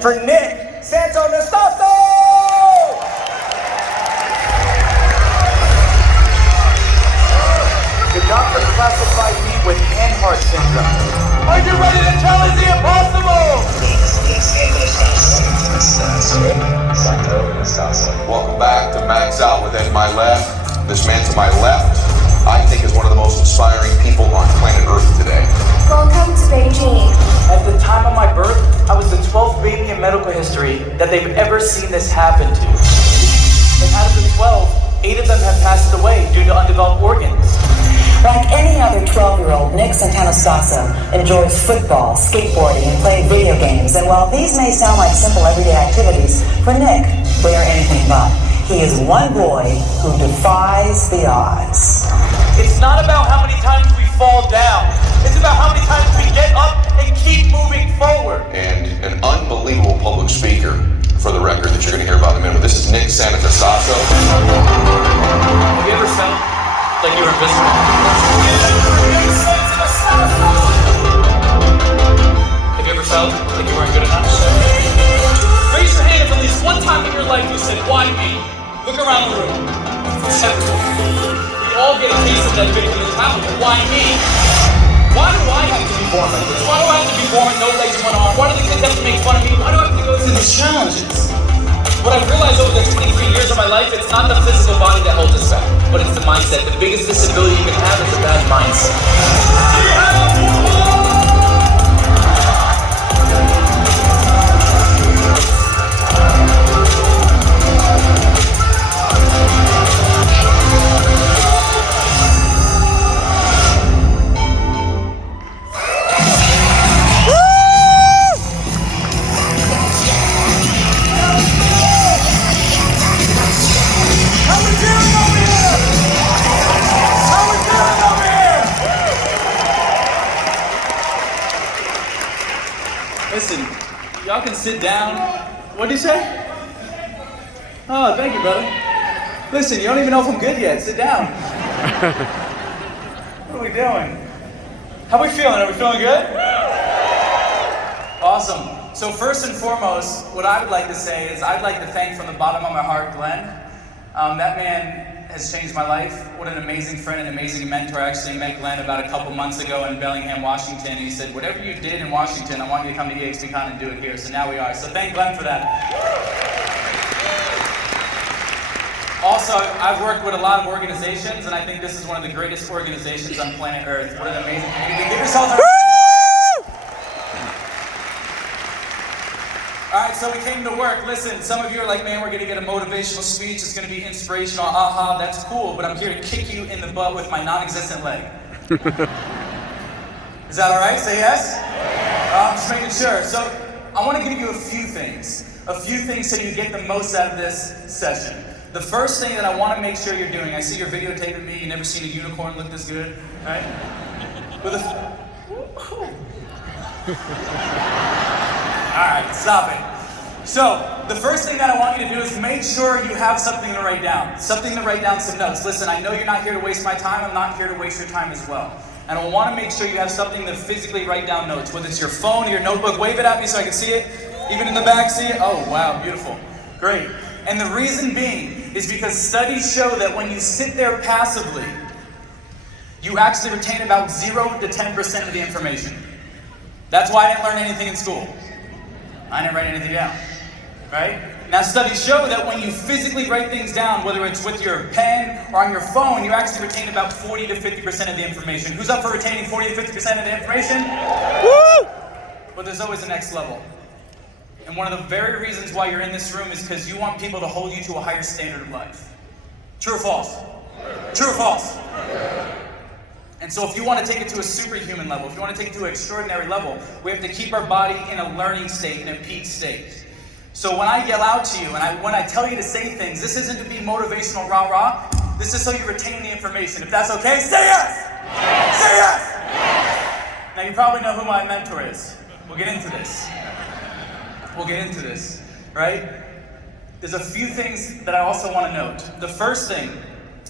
for Nick Santonastasso! The doctor classified me with hand-heart syndrome. Are you ready to challenge the impossible? Welcome back to Max Out with Ed my left. This man to my left, I think, is one of the most inspiring people on planet Earth today. Welcome to Beijing. At the time of my birth, I was the 12th baby in medical history that they've ever seen this happen to. And out of the 12, 8 of them have passed away due to undeveloped organs. Like any other 12-year-old, Nick Santonastasso enjoys football, skateboarding, and playing video games. And while these may sound like simple everyday activities, for Nick, they are anything but. He is one boy who defies the odds. It's not about how many times we fall down. It's about how many times we get up and keep moving forward. And an unbelievable public speaker, for the record, that you're going to hear about in a minute. This is Nick Santonastasso. Have you ever felt like you were invisible? Have you ever felt like you weren't good enough? Raise your hand if at least one time in your life you said, why me? Look around the room. It's everyone. We all get a taste of that victim mentality. Why me? Why do I have to be born like this? Why do I have to be born no legs, one arm? Why do the kids have to make fun of me? Why do I have to go through these challenges? What I've realized over the 23 years of my life, it's not the physical body that holds us back, but it's the mindset. The biggest disability you can have is a bad mindset. Listen, y'all can sit down. What'd you say? Oh, thank you, brother. Listen, you don't even know if I'm good yet. Sit down. What are we doing? How are we feeling? Are we feeling good? Awesome. So first and foremost, what I would like to say is I'd like to thank from the bottom of my heart, Glenn. That man has changed my life. What an amazing friend and amazing mentor. I actually met Glenn about a couple months ago in Bellingham, Washington, and he said, whatever you did in Washington, I want you to come to EXPCon and do it here. So now we are. So thank Glenn for that. Also, I've worked with a lot of organizations, and I think this is one of the greatest organizations on planet Earth. What an amazing community. Give yourselves a... All right, so we came to work. Listen, some of you are like, man, we're going to get a motivational speech. It's going to be inspirational. Aha, that's cool. But I'm here to kick you in the butt with my non-existent leg. Is that all right? Say yes? I'm just making sure. So I want to give you a few things so you get the most out of this session. The first thing that I want to make sure you're doing, I see you're videotaping me. You've never seen a unicorn look this good, right? With a... All right, stop it. So, the first thing that I want you to do is make sure you have something to write down. Something to write down some notes. Listen, I know you're not here to waste my time. I'm not here to waste your time as well. And I want to make sure you have something to physically write down notes. Whether it's your phone or your notebook, wave it at me so I can see it. Even in the back, see it? Oh, wow, beautiful. Great. And the reason being is because studies show that when you sit there passively, you actually retain about 0 to 10% of the information. That's why I didn't learn anything in school. I didn't write anything down, right? Now studies show that when you physically write things down, whether it's with your pen or on your phone, you actually retain about 40 to 50% of the information. Who's up for retaining 40 to 50% of the information? Woo! But there's always a next level. And one of the very reasons why you're in this room is because you want people to hold you to a higher standard of life. True or false? True or false? And so if you want to take it to a superhuman level, if you want to take it to an extraordinary level, we have to keep our body in a learning state, in a peak state. So when I yell out to you, and when I tell you to say things, this isn't to be motivational rah-rah. This is so you retain the information. If that's okay, say yes! Yes! Say yes! Yes! Now you probably know who my mentor is. We'll get into this. Right? There's a few things that I also want to note. The first thing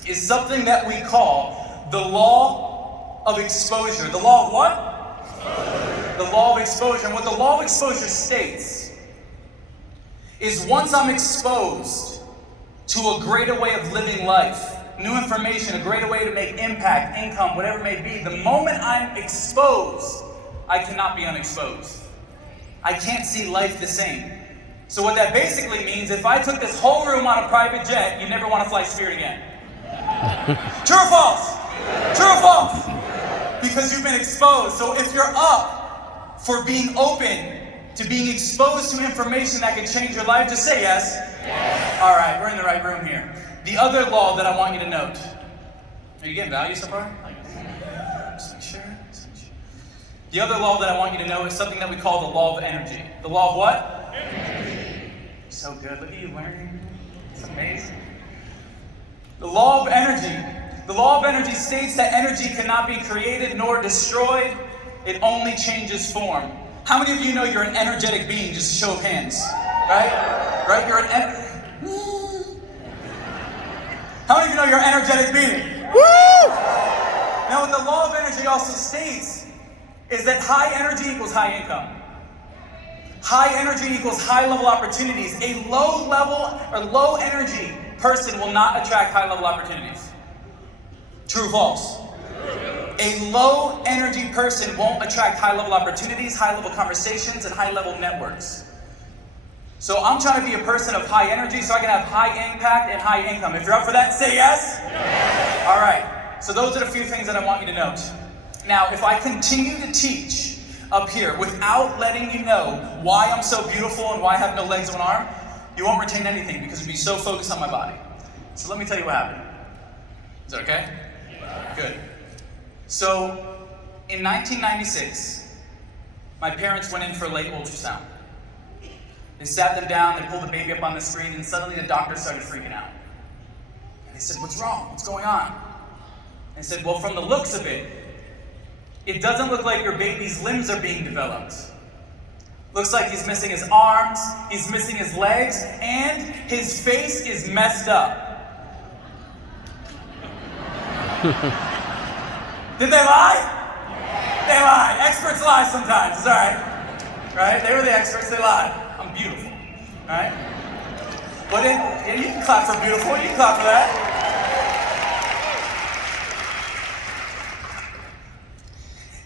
is something that we call the law of exposure. The law of what? Exposure. The law of exposure. And what the law of exposure states is once I'm exposed to a greater way of living life, new information, a greater way to make impact, income, whatever it may be, the moment I'm exposed, I cannot be unexposed. I can't see life the same. So what that basically means, if I took this whole room on a private jet, you never want to fly Spirit again. True or false? True or false? Because you've been exposed. So if you're up for being open to being exposed to information that can change your life, just say yes. Yes. All right, we're in the right room here. The other law that I want you to note. Are you getting value so far? Just make sure. The other law that I want you to know is something that we call the law of energy. The law of what? Energy. So good. Look at you learning. It's amazing. The law of energy. The law of energy states that energy cannot be created nor destroyed. It only changes form. How many of you know you're an energetic being? Just a show of hands. Right? Right? You're How many of you know you're an energetic being? Woo! Now what the law of energy also states is that high energy equals high income. High energy equals high level opportunities. A low level or low energy person will not attract high level opportunities. True or false? A low energy person won't attract high level opportunities, high level conversations, and high level networks. So I'm trying to be a person of high energy so I can have high impact and high income. If you're up for that, say yes. Yes. All right. So those are the few things that I want you to note. Now, if I continue to teach up here without letting you know why I'm so beautiful and why I have no legs or an arm, you won't retain anything because you'll be so focused on my body. So let me tell you what happened. Is that okay? Yeah. Good. So, in 1996, my parents went in for a late ultrasound. They sat them down, they pulled the baby up on the screen, and suddenly the doctor started freaking out. And they said, "What's wrong? What's going on?" And I said, "Well, from the looks of it, it doesn't look like your baby's limbs are being developed. Looks like he's missing his arms, he's missing his legs, and his face is messed up." Did they lie? They lied. Experts lie sometimes. It's all right. Right? They were the experts. They lied. I'm beautiful. All right? But yeah, you can clap for beautiful. You can clap for that.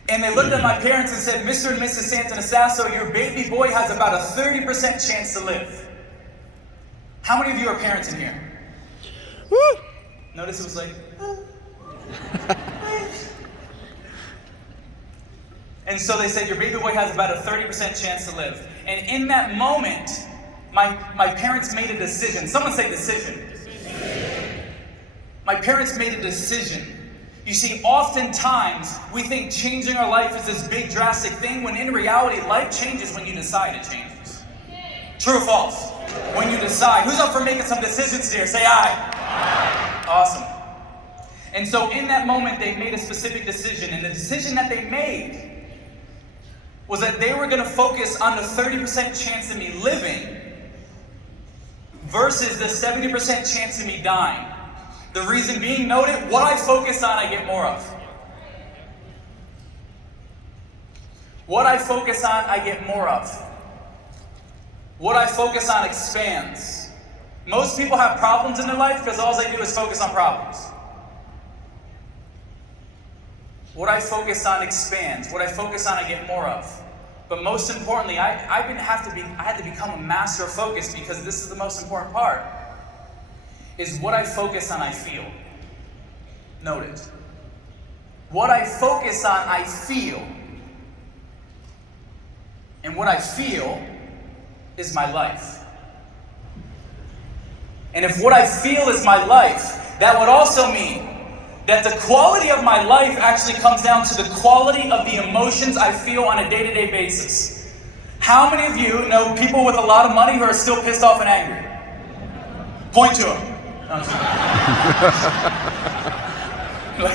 And they looked at my parents and said, "Mr. and Mrs. Santonastasso, your baby boy has about a 30% chance to live." How many of you are parents in here? Woo! Notice it was like, And so they said, "Your baby boy has about a 30% chance to live." And in that moment, my parents made a decision. Someone say decision. My parents made a decision. You see, oftentimes we think changing our life is this big drastic thing, when in reality, life changes when you decide it changes. True or false? When you decide. Who's up for making some decisions here? Say aye. Aye. Awesome. And so in that moment, they made a specific decision. And the decision that they made was that they were going to focus on the 30% chance of me living versus the 70% chance of me dying. The reason being, noted, what I focus on, I get more of. What I focus on, I get more of. What I focus on expands. Most people have problems in their life because all they do is focus on problems. What I focus on expands. What I focus on, I get more of. But most importantly, I had to become a master of focus, because this is the most important part. Is what I focus on, I feel. Note it. What I focus on, I feel. And what I feel is my life. And if what I feel is my life, that would also mean that the quality of my life actually comes down to the quality of the emotions I feel on a day-to-day basis. How many of you know people with a lot of money who are still pissed off and angry? Point to them. No,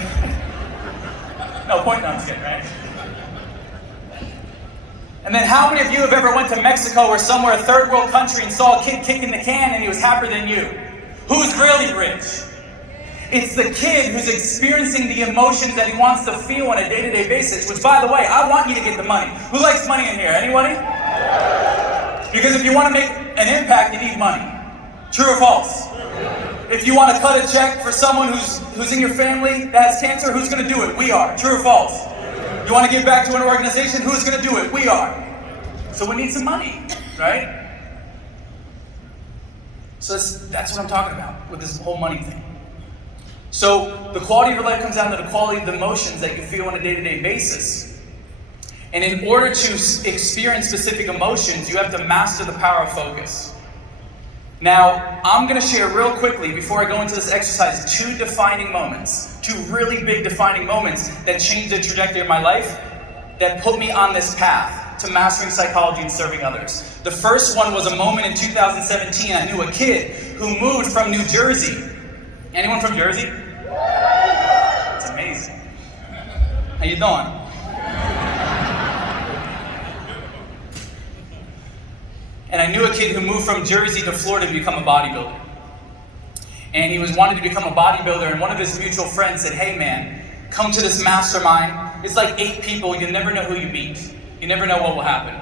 no, point, no, I'm just kidding, right? And then how many of you have ever went to Mexico or somewhere, a third world country, and saw a kid kicking the can and he was happier than you? Who's really rich? It's the kid who's experiencing the emotions that he wants to feel on a day-to-day basis, which, by the way, I want you to get the money. Who likes money in here? Anybody? Because if you want to make an impact, you need money. True or false? If you want to cut a check for someone who's in your family that has cancer, who's going to do it? We are. True or false? You want to give back to an organization, who's going to do it? We are. So we need some money, right? So that's what I'm talking about with this whole money thing. So the quality of your life comes down to the quality of the emotions that you feel on a day-to-day basis. And in order to experience specific emotions, you have to master the power of focus. Now, I'm going to share real quickly, before I go into this exercise, two really big defining moments that changed the trajectory of my life, that put me on this path to mastering psychology and serving others. The first one was a moment in 2017. I knew a kid who moved from New Jersey. Anyone from Jersey? It's amazing. How you doing? And I knew a kid who moved from Jersey to Florida to become a bodybuilder. And he wanted to become a bodybuilder, and one of his mutual friends said, hey man, come to this mastermind. It's like 8 people, you never know who you meet. You never know what will happen.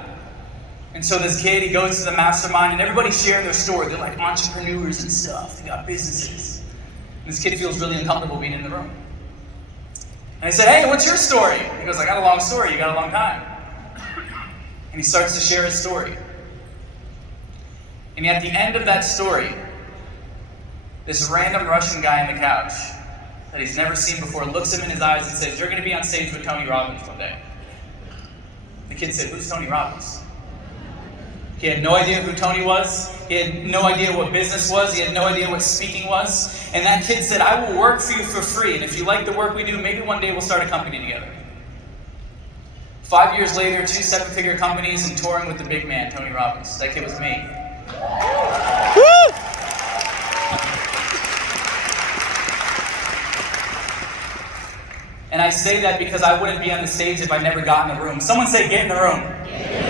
And so this kid, he goes to the mastermind, and everybody's sharing their story. They're like entrepreneurs and stuff, they got businesses. And this kid feels really uncomfortable being in the room. And I said, hey, what's your story? He goes, I got a long story, you got a long time. And he starts to share his story. And at the end of that story, this random Russian guy on the couch that he's never seen before looks him in his eyes and says, you're going to be on stage with Tony Robbins one day. The kid said, who's Tony Robbins? He had no idea who Tony was. He had no idea what business was. He had no idea what speaking was. And that kid said, I will work for you for free. And if you like the work we do, maybe one day we'll start a company together. 5 years later, 2 7-figure companies and touring with the big man, Tony Robbins. That kid was me. And I say that because I wouldn't be on the stage if I never got in the room. Someone say, get in the room.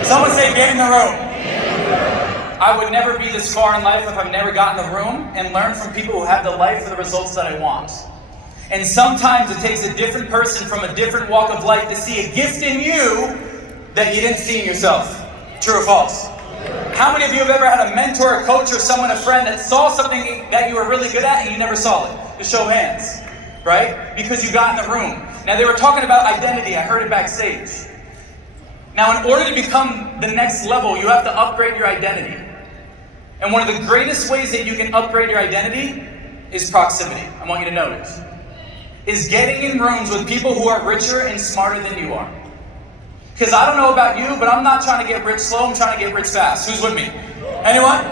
Someone say, get in the room. I would never be this far in life if I've never gotten in the room and learned from people who have the life or the results that I want. And sometimes it takes a different person from a different walk of life to see a gift in you that you didn't see in yourself. True or false? How many of you have ever had a mentor, a coach, or someone, a friend that saw something that you were really good at and you never saw it? Just show hands, right? Because you got in the room. Now they were talking about identity. I heard it backstage. Now in order to become the next level, you have to upgrade your identity. And one of the greatest ways that you can upgrade your identity is proximity. I want you to notice. Is getting in rooms with people who are richer and smarter than you are. Because I don't know about you, but I'm not trying to get rich slow, I'm trying to get rich fast. Who's with me? Anyone?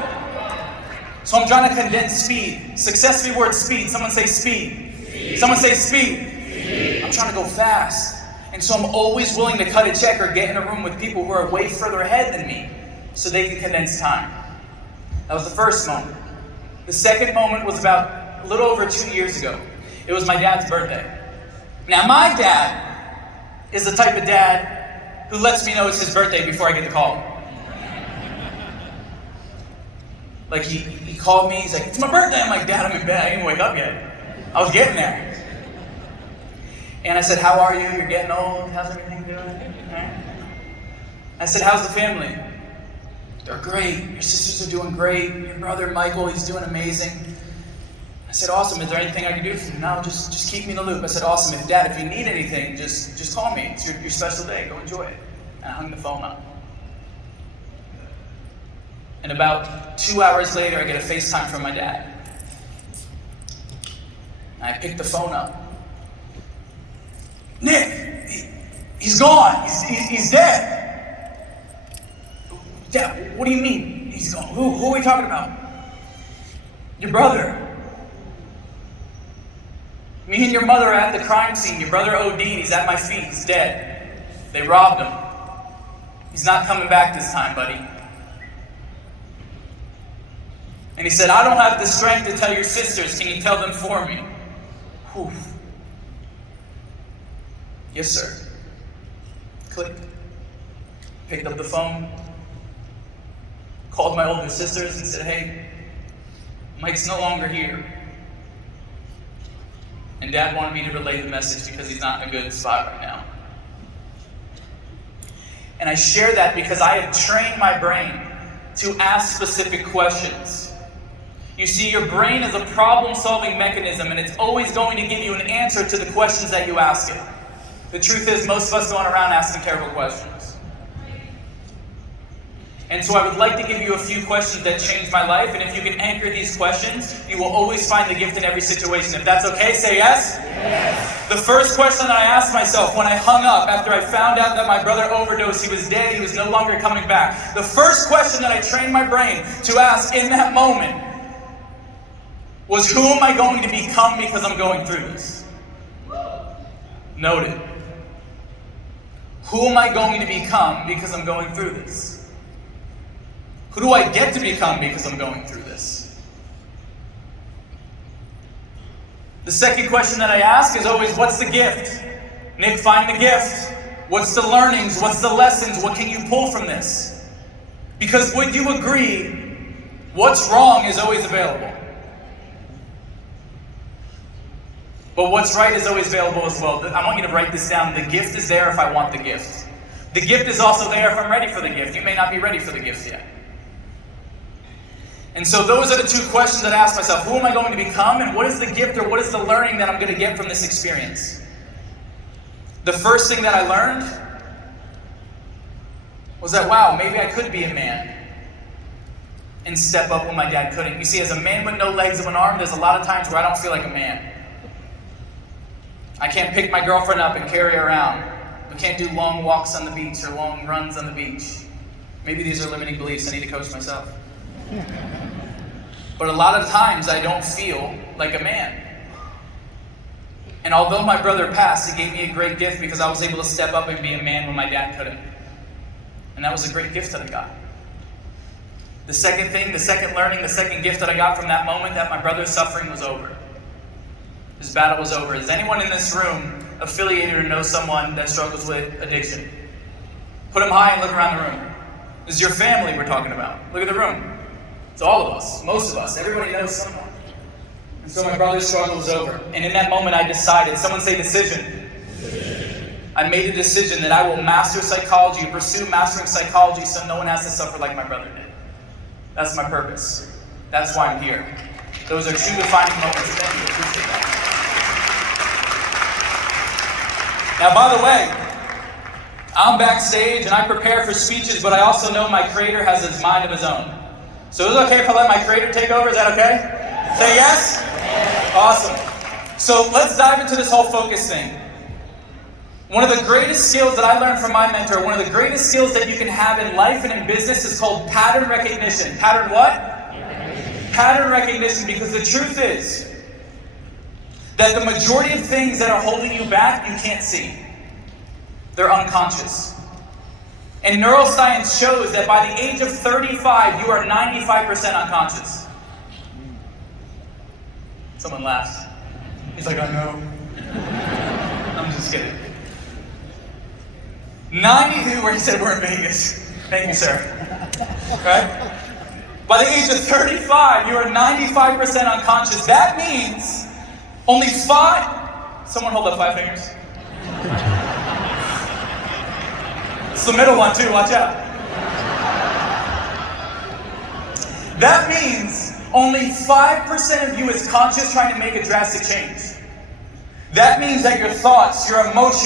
So I'm trying to condense speed. Success rewards speed. Someone say speed. Someone say speed. I'm trying to go fast. And so I'm always willing to cut a check or get in a room with people who are way further ahead than me so they can condense time. That was the first moment. The second moment was about a little over 2 years ago. It was my dad's birthday. Now my dad is the type of dad who lets me know it's his birthday before I get the call. Like he called me, he's like, it's my birthday. I'm like, Dad, I'm in bed, I didn't wake up yet. I was getting there. And I said, how are you? You're getting old, how's everything doing? I said, how's the family? They're great, your sisters are doing great, your brother Michael, he's doing amazing. I said, awesome, is there anything I can do for you? No, just keep me in the loop. I said, awesome, Dad, if you need anything, just call me. It's your special day, go enjoy it. And I hung the phone up. And about 2 hours later, I get a FaceTime from my dad. And I pick the phone up. Nick, he's gone, he's dead. Dad, what do you mean he's gone? Who are we talking about? Your brother. Me and your mother are at the crime scene. Your brother OD'd. He's at my feet. He's dead. They robbed him. He's not coming back this time, buddy. And he said, I don't have the strength to tell your sisters. Can you tell them for me? Whew. Yes, sir. Click. Picked up the phone. Called my older sisters and said, hey, Mike's no longer here. And Dad wanted me to relay the message because he's not in a good spot right now. And I share that because I have trained my brain to ask specific questions. You see, your brain is a problem-solving mechanism, and it's always going to give you an answer to the questions that you ask it. The truth is, most of us go around asking terrible questions. And so I would like to give you a few questions that changed my life, and if you can anchor these questions, you will always find the gift in every situation. If that's okay, say yes? Yes. The first question that I asked myself when I hung up after I found out that my brother overdosed, he was dead, he was no longer coming back. The first question that I trained my brain to ask in that moment was, who am I going to become because I'm going through this? Noted. Who am I going to become because I'm going through this? Who do I get to become because I'm going through this? The second question that I ask is always, what's the gift? Nick, find the gift. What's the learnings? What's the lessons? What can you pull from this? Because would you agree, what's wrong is always available. But what's right is always available as well. I want you to write this down. The gift is there if I want the gift. The gift is also there if I'm ready for the gift. You may not be ready for the gift yet. And so those are the two questions that I ask myself. Who am I going to become, and what is the gift or what is the learning that I'm going to get from this experience? The first thing that I learned was that, wow, maybe I could be a man and step up when my dad couldn't. You see, as a man with no legs and an arm, there's a lot of times where I don't feel like a man. I can't pick my girlfriend up and carry her around. We can't do long walks on the beach or long runs on the beach. Maybe these are limiting beliefs. I need to coach myself. But a lot of times I don't feel like a man. And although my brother passed, he gave me a great gift because I was able to step up and be a man when my dad couldn't. And that was a great gift that I got. The second thing, the second learning, the second gift that I got from that moment, that my brother's suffering was over. His battle was over. Is anyone in this room affiliated or knows someone that struggles with addiction? Put them high and look around the room. This is your family we're talking about. Look at the room. It's all of us, most of us. Everybody knows someone. And so my brother's struggle was over. And in that moment I decided, someone say decision. I made a decision that I will master psychology, pursue mastering psychology so no one has to suffer like my brother did. That's my purpose. That's why I'm here. Those are two defining moments. Thank you. Appreciate that. Now, by the way, I'm backstage and I prepare for speeches, but I also know my creator has his mind of his own. So is it okay if I let my creator take over? Is that okay? Say yes? Awesome. So let's dive into this whole focus thing. One of the greatest skills that I learned from my mentor, one of the greatest skills that you can have in life and in business is called pattern recognition. Pattern what? Pattern recognition, because the truth is that the majority of things that are holding you back, you can't see. They're unconscious. And neuroscience shows that by the age of 35, you are 95% unconscious. Someone laughs. He's like, I know. I'm just kidding. 92, where he said we're in Vegas. Thank you, sir. Right? By the age of 35, you are 95% unconscious. That means only 5... Someone hold up 5 fingers. It's the middle one too, watch out. That means only 5% of you is conscious trying to make a drastic change. That means that your thoughts, your emotions,